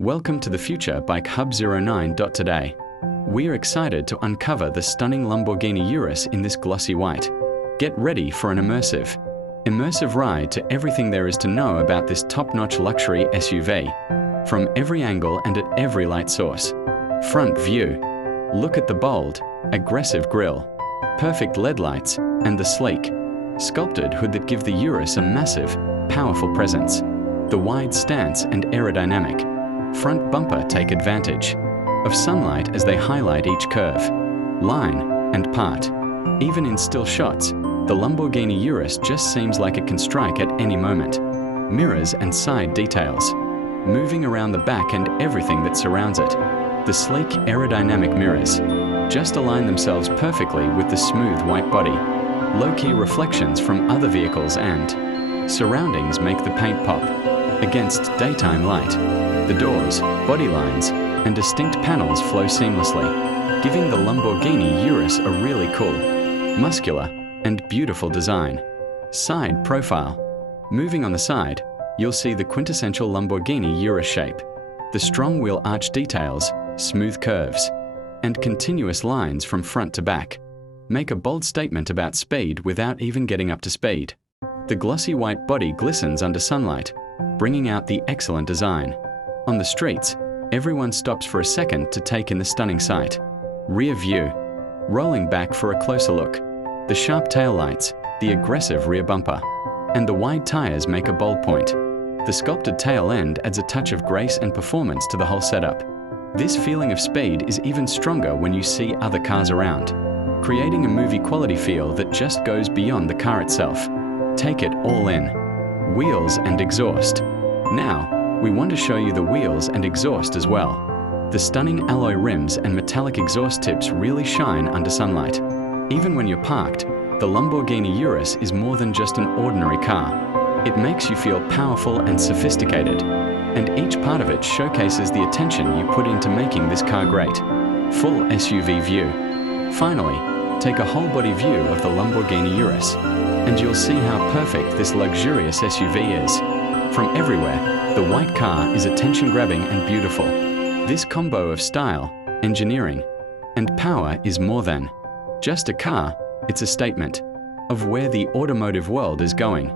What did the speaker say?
Welcome to the Future by Hub09. We're excited to uncover the stunning Lamborghini Urus in this glossy white. Get ready for an immersive ride to everything there is to know about this top-notch luxury SUV. From every angle and at every light source. Front view. Look at the bold, aggressive grille, perfect LED lights, and the sleek, sculpted hood that give the Urus a massive, powerful presence. The wide stance and aerodynamic front bumper take advantage of sunlight as they highlight each curve, line, and part. Even in still shots, the Lamborghini Urus just seems like it can strike at any moment. Mirrors and side details, moving around the back and everything that surrounds it. The sleek aerodynamic mirrors just align themselves perfectly with the smooth white body. Low-key reflections from other vehicles and surroundings make the paint pop against daytime light. The doors, body lines, and distinct panels flow seamlessly, giving the Lamborghini Urus a really cool, muscular, and beautiful design. Side profile. Moving on the side, you'll see the quintessential Lamborghini Urus shape. The strong wheel arch details, smooth curves, and continuous lines from front to back make a bold statement about speed without even getting up to speed. The glossy white body glistens under sunlight, bringing out the excellent design. On the streets, everyone stops for a second to take in the stunning sight. Rear view. Rolling back for a closer look. The sharp tail lights, the aggressive rear bumper, and the wide tires make a bold point. The sculpted tail end adds a touch of grace and performance to the whole setup. This feeling of speed is even stronger when you see other cars around, creating a movie-quality feel that just goes beyond the car itself. Take it all in. Wheels and exhaust. Now, we want to show you the wheels and exhaust as well. The stunning alloy rims and metallic exhaust tips really shine under sunlight. Even when you're parked, the Lamborghini Urus is more than just an ordinary car. It makes you feel powerful and sophisticated, and each part of it showcases the attention you put into making this car great. Full SUV view. Finally, take a whole body view of the Lamborghini Urus, and you'll see how perfect this luxurious SUV is. From everywhere, the white car is attention-grabbing and beautiful. This combo of style, engineering, and power is more than just a car, it's a statement of where the automotive world is going.